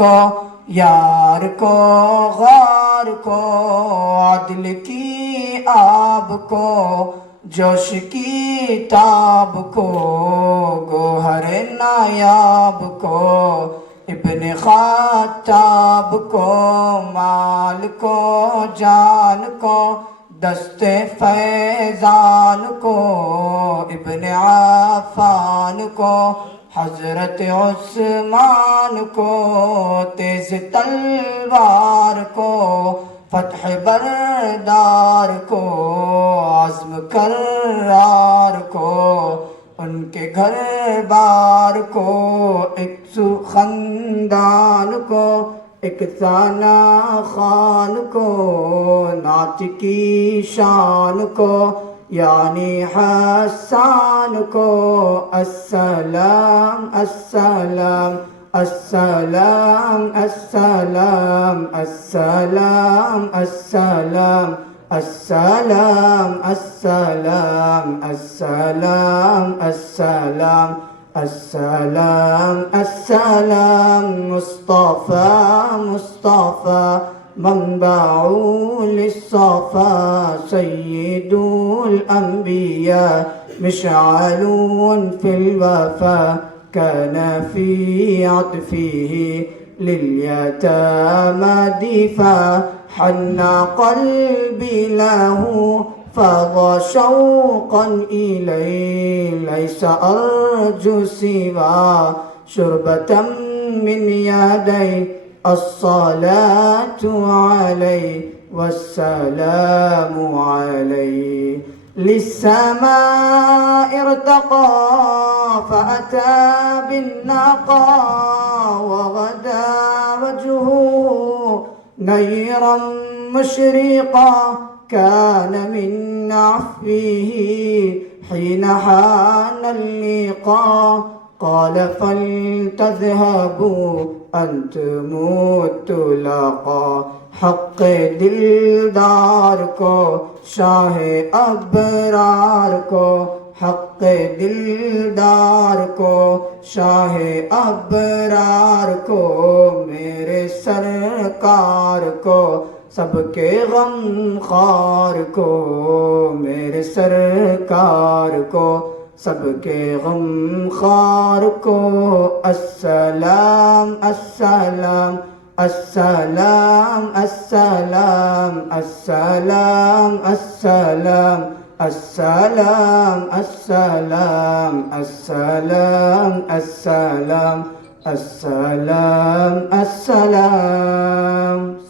को यार को गार को, अदल की आब को जोश की ताब को, गोहर नायाब को इब्न खाताब को, माल को जान को दस्ते फैजान को, इब्न आफान को हजरत उस्मान को, तेज तलवार को फतह बरदार को, आज़्म करार को उनके घर बार को, एक सुखंदान को एक साना खान को, नात की शान को यानी हसान को, अस्सलाम अस्सलाम अस्सलाम अस्सलाम अस्सलाम अस्सलाम अस्सलाम अस्सलाम अस्सलाम अस्सलाम अस्सलाम अस्सलाम, मुस्तफ़ा मुस्तफ़ा मंबाउल सफ़ा, सय्यिदुल अंबिया मिशअलुन फिल वफ़ा, कान फी अत्फ़िही लिल्यतामा दिफ़ा, हन्ना क़ल्बी लहू फ़ज़ा शौक़न इलैहि, लैसा अर्जू सिवा शुरबतम मिन यदैहि, अस्सलातु अलैहि वस्सलामु अलैहि, लिस्समाइ इर्तक़ा फ़अता बिन्नक़ा, वग़दा वजहुहु नय्रन मुशरिक़ा, कान मिन अफ़्विही हीन हानल लिक़ा, क़ाल फ़लतज़हबू अंतुमु तुलक़ा, हक़ दिलदार को शाह अबरार को, हक़ दिलदार को शाह अबरार को, मेरे सरकार को सबके गम खार को, मेरे सरकार को सबके गम खार को, अस्सलाम अस्सलाम अस्सलाम अस्सलाम अस्सलाम अस्सलाम अस्सलाम अस्सलाम अस्सलाम अस्सलाम अस्सलाम अस्सलाम।